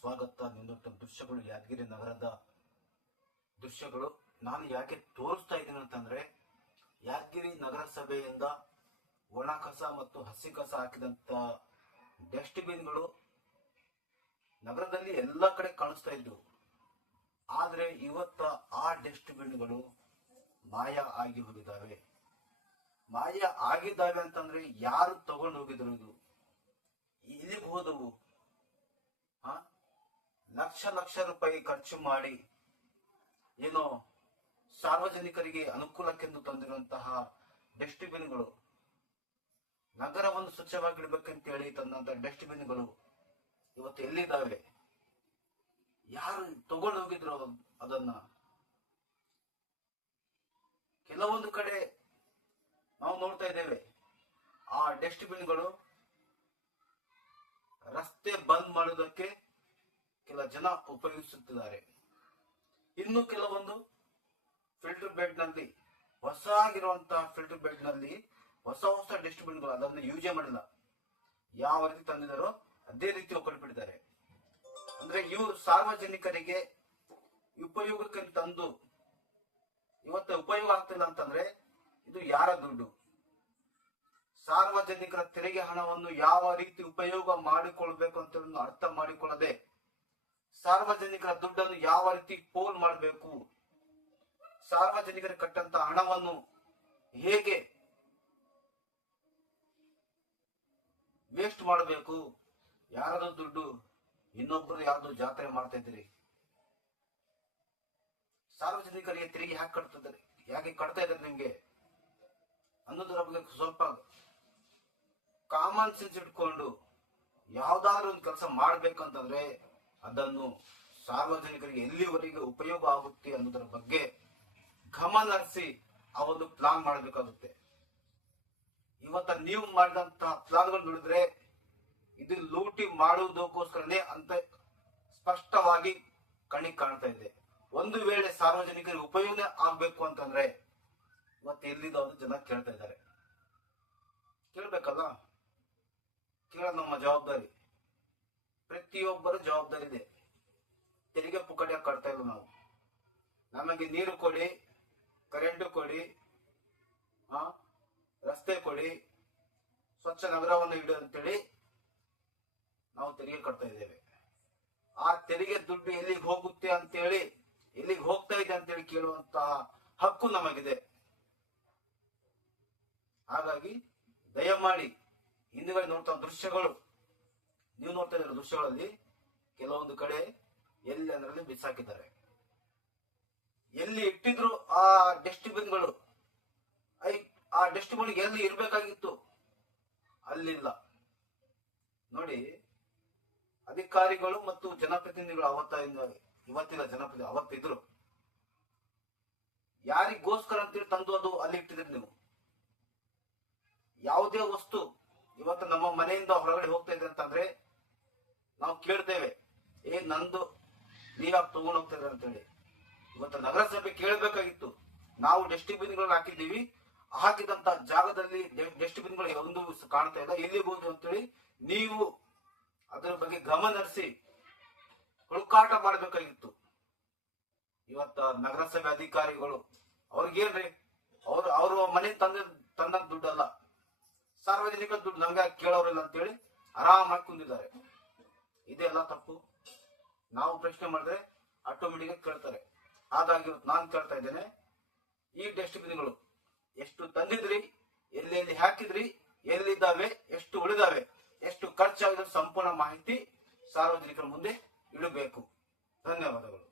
ಸ್ವಾಗತ. ನಿಂದ ದೃಶ್ಯಗಳು ಯಾದಗಿರಿ ನಗರದ ದೃಶ್ಯಗಳು. ನಾನು ಯಾಕೆ ತೋರಿಸ್ತಾ ಇದ್ದೀನಿ ಅಂತಂದ್ರೆ, ಯಾದಗಿರಿ ನಗರಸಭೆಯಿಂದ ಒಣ ಕಸ ಮತ್ತು ಹಸಿ ಕಸ ಹಾಕಿದಂತ ಡಸ್ಟ್ ಬಿನ್ಗಳು ನಗರದಲ್ಲಿ ಎಲ್ಲ ಕಡೆ ಕಾಣಿಸ್ತಾ ಇದ್ವು. ಆದ್ರೆ ಇವತ್ತ ಆ ಡಸ್ಟ್ ಬಿನ್ಗಳು ಮಾಯ ಆಗಿ ಹೋಗಿದ್ದಾವೆ. ಮಾಯ ಆಗಿದ್ದಾವೆ ಅಂತಂದ್ರೆ ಯಾರು ತಗೊಂಡು ಹೋಗಿದ್ರು? ಇದು ಇಲ್ಲಿಗೆ ಹೋದವು? ಲಕ್ಷ ರೂಪಾಯಿ ಖರ್ಚು ಮಾಡಿ ಏನೋ ಸಾರ್ವಜನಿಕರಿಗೆ ಅನುಕೂಲಕ್ಕೆಂದು ತಂದಿರುವಂತಹ ಡಸ್ಟ್ ಬಿನ್ಗಳು, ನಗರವನ್ನು ಸ್ವಚ್ಛವಾಗಿಡ್ಬೇಕಂತ ಹೇಳಿ ತಂದಂತ ಡಸ್ಟ್ ಬಿನ್ಗಳು ಇವತ್ತು ಎಲ್ಲಿದ್ದಾವೆ? ಯಾರು ತಗೊಂಡು ಹೋಗಿದ್ರು ಅದನ್ನ? ಕೆಲವೊಂದು ಕಡೆ ನಾವು ನೋಡ್ತಾ ಇದ್ದೇವೆ, ಆ ಡಸ್ಟ್ ಬಿನ್ಗಳು ರಸ್ತೆ ಬಂದ್ ಮಾಡೋದಕ್ಕೆ ಕೆಲ ಜನ ಉಪಯೋಗಿಸುತ್ತಿದ್ದಾರೆ. ಇನ್ನು ಕೆಲವೊಂದು ಫಿಲ್ಟರ್ ಬೆಡ್ ನಲ್ಲಿ, ಹೊಸ ಆಗಿರುವಂತಹ ಫಿಲ್ಟರ್ ಬೆಡ್ ನಲ್ಲಿ ಹೊಸ ಡಸ್ಟ್ ಬಿನ್ಗಳು ಅದನ್ನು ಯೂಸೇ ಮಾಡಿಲ್ಲ. ಯಾವ ರೀತಿ ತಂದಿದಾರೋ ಅದೇ ರೀತಿ ಒಕ್ಕಲ್ಬಿಟ್ಟಿದ್ದಾರೆ. ಅಂದ್ರೆ ಇವರು ಸಾರ್ವಜನಿಕರಿಗೆ ಉಪಯೋಗಕ್ಕೆ ತಂದು ಇವತ್ತು ಉಪಯೋಗ ಆಗ್ತಿಲ್ಲ ಅಂತಂದ್ರೆ ಇದು ಯಾರ ದುಡ್ಡು? ಸಾರ್ವಜನಿಕರ ತೆರಿಗೆ ಹಣವನ್ನು ಯಾವ ರೀತಿ ಉಪಯೋಗ ಮಾಡಿಕೊಳ್ಬೇಕು ಅಂತ ಅರ್ಥ ಮಾಡಿಕೊಳ್ಳದೆ, ಸಾರ್ವಜನಿಕರ ದುಡ್ಡನ್ನು ಯಾವ ರೀತಿ ಪೋಲ್ ಮಾಡಬೇಕು, ಸಾರ್ವಜನಿಕರ ಕಟ್ಟಂತ ಹಣವನ್ನು ಹೇಗೆ ವೇಸ್ಟ್ ಮಾಡಬೇಕು, ಯಾರದು ದುಡ್ಡು ಇನ್ನೊಬ್ಬರು ಯಾರ್ದು ಜಾತ್ರೆ ಮಾಡ್ತಾ ಇದ್ದೀರಿ, ಸಾರ್ವಜನಿಕರಿಗೆ ತೆರಿಗೆ ಯಾಕೆ ಕಟ್ತಾ ಇದ್ದಾರೆ ನಿಮ್ಗೆ ಅನ್ನೋದರ ಬಗ್ಗೆ ಸ್ವಲ್ಪ ಕಾಮನ್ ಸೆನ್ಸ್ ಇಟ್ಕೊಂಡು ಯಾವ್ದಾದ್ರು ಒಂದು ಕೆಲಸ ಮಾಡ್ಬೇಕಂತಂದ್ರೆ ಅದನ್ನು ಸಾರ್ವಜನಿಕರಿಗೆ ಎಲ್ಲಿವರೆಗೆ ಉಪಯೋಗ ಆಗುತ್ತೆ ಅನ್ನೋದರ ಬಗ್ಗೆ ಗಮನ ಹರಿಸಿ ಆ ಒಂದು ಪ್ಲಾನ್ ಮಾಡಬೇಕಾಗುತ್ತೆ. ಇವತ್ತ ನೀವು ಮಾಡಿದಂತಹ ಪ್ಲಾನ್ಗಳು ನೋಡಿದ್ರೆ ಇದು ಲೂಟಿ ಮಾಡುವುದಕ್ಕೋಸ್ಕರನೇ ಅಂತ ಸ್ಪಷ್ಟವಾಗಿ ಕಣ್ಣಿಗೆ ಕಾಣ್ತಾ ಇದೆ. ಒಂದು ವೇಳೆ ಸಾರ್ವಜನಿಕರಿಗೆ ಉಪಯೋಗ ಆಗ್ಬೇಕು ಅಂತಂದ್ರೆ ಇವತ್ತು ಎಲ್ಲಿದ್ದಾದ್ರು ಜನ ಕೇಳ್ತಾ ಇದ್ದಾರೆ. ಕೇಳ್ಬೇಕಲ್ಲ, ಕೇಳೋದು ನಮ್ಮ ಜವಾಬ್ದಾರಿ. ಪ್ರತಿಯೊಬ್ಬರ ಜವಾಬ್ದಾರಿ ಇದೆ. ತೆರಿಗೆ ಪುಕ್ಕಟೆಯಾಗಿ ಕಟ್ತಾ ಇಲ್ಲ ನಾವು. ನಮಗೆ ನೀರು ಕೊಡಿ, ಕರೆಂಟ್ ಕೊಡಿ, ರಸ್ತೆ ಕೊಡಿ, ಸ್ವಚ್ಛ ನಗರವನ್ನು ಇಡು ಅಂತೇಳಿ ನಾವು ತೆರಿಗೆ ಕಟ್ತಾ ಇದ್ದೇವೆ. ಆ ತೆರಿಗೆ ದುಡ್ಡು ಎಲ್ಲಿಗೆ ಹೋಗುತ್ತೆ ಅಂತೇಳಿ, ಎಲ್ಲಿಗೆ ಹೋಗ್ತಾ ಇದೆ ಅಂತೇಳಿ ಕೇಳುವಂತಹ ಹಕ್ಕು ನಮಗಿದೆ. ಹಾಗಾಗಿ ದಯಮಾಡಿ ಹಿಂದುಗಡೆ ನೋಡ್ತಾ ದೃಶ್ಯಗಳು, ನೀವು ನೋಡ್ತಾ ಇರೋ ದೃಶ್ಯಗಳಲ್ಲಿ ಕೆಲವೊಂದು ಕಡೆ ಎಲ್ಲಿ ಅದರಲ್ಲಿ ಬಿಸಾಕಿದ್ದಾರೆ. ಎಲ್ಲಿ ಇಟ್ಟಿದ್ರು ಆ ಡಸ್ಟ್ ಬಿನ್ಗಳು, ಆ ಡಸ್ಟ್ ಬಿನ್ ಎಲ್ಲಿ ಇರ್ಬೇಕಾಗಿತ್ತು ಅಲ್ಲಿಲ್ಲ. ನೋಡಿ, ಅಧಿಕಾರಿಗಳು ಮತ್ತು ಜನಪ್ರತಿನಿಧಿಗಳು ಇವತ್ತಿನ ಜನಪ್ರತಿನಿಧಿ ಅವತ್ತಿದ್ರು. ಯಾರಿಗೋಸ್ಕರ ಅಂತೇಳಿ ತಂದು ಅದು ಅಲ್ಲಿ ಇಟ್ಟಿದ್ರಿ ನೀವು? ಯಾವುದೇ ವಸ್ತು ಇವತ್ತು ನಮ್ಮ ಮನೆಯಿಂದ ಹೊರಗಡೆ ಹೋಗ್ತಾ ಇದ್ರೆ ಅಂತಂದ್ರೆ ನಾವು ಕೇಳ್ತೇವೆ, ನಂದು ನೀವ್ಯಾಕೆ ತಗೊಂಡು ಹೋಗ್ತಾ ಇದ್ರೆ ಅಂತೇಳಿ. ಇವತ್ತು ನಗರಸಭೆ ಕೇಳಬೇಕಾಗಿತ್ತು. ನಾವು ಡಸ್ಟ್ ಬಿನ್ಗಳು ಹಾಕಿದ್ದೀವಿ, ಹಾಕಿದಂತ ಜಾಗದಲ್ಲಿ ಡಸ್ಟ್ ಬಿನ್ಗಳು ಒಂದು ಕಾಣ್ತಾ ಇಲ್ಲ, ಎಲ್ಲಿಬಹುದು ಅಂತೇಳಿ ನೀವು ಅದರ ಬಗ್ಗೆ ಗಮನ ಹರಿಸಿ ಹುಡುಕಾಟ ಮಾಡಬೇಕಾಗಿತ್ತು. ಇವತ್ತ ನಗರಸಭೆ ಅಧಿಕಾರಿಗಳು ಅವ್ರಿಗೇನ್ರಿ, ಅವ್ರ ಮನೆ ತಂದ ದುಡ್ಡಲ್ಲ, ಸಾರ್ವಜನಿಕ ದುಡ್ಡು ನಮ್ಗೆ ಕೇಳೋರಿಲ್ಲ ಅಂತೇಳಿ ಆರಾಮಾಗಿ ಕುಂದಿದ್ದಾರೆ. ಇದೆಲ್ಲ ತಪ್ಪು. ನಾವು ಪ್ರಶ್ನೆ ಮಾಡಿದ್ರೆ ಆಟೋಮೆಟಿಕ್ ಕೇಳ್ತಾರೆ. ಹಾಗಾಗಿ ನಾನು ಕೇಳ್ತಾ ಇದ್ದೇನೆ, ಈ ಡಸ್ಟ್ ಬಿನ್ಗಳು ಎಷ್ಟು ತಂದಿದ್ರಿ, ಎಲ್ಲೆಲ್ಲಿ ಹಾಕಿದ್ರಿ, ಎಲ್ಲಿದ್ದಾವೆ, ಎಷ್ಟು ಉಳಿದಾವೆ, ಎಷ್ಟು ಖರ್ಚಾಗಿದೆ ಸಂಪೂರ್ಣ ಮಾಹಿತಿ ಸಾರ್ವಜನಿಕರ ಮುಂದೆ ಇಡಬೇಕು. ಧನ್ಯವಾದಗಳು.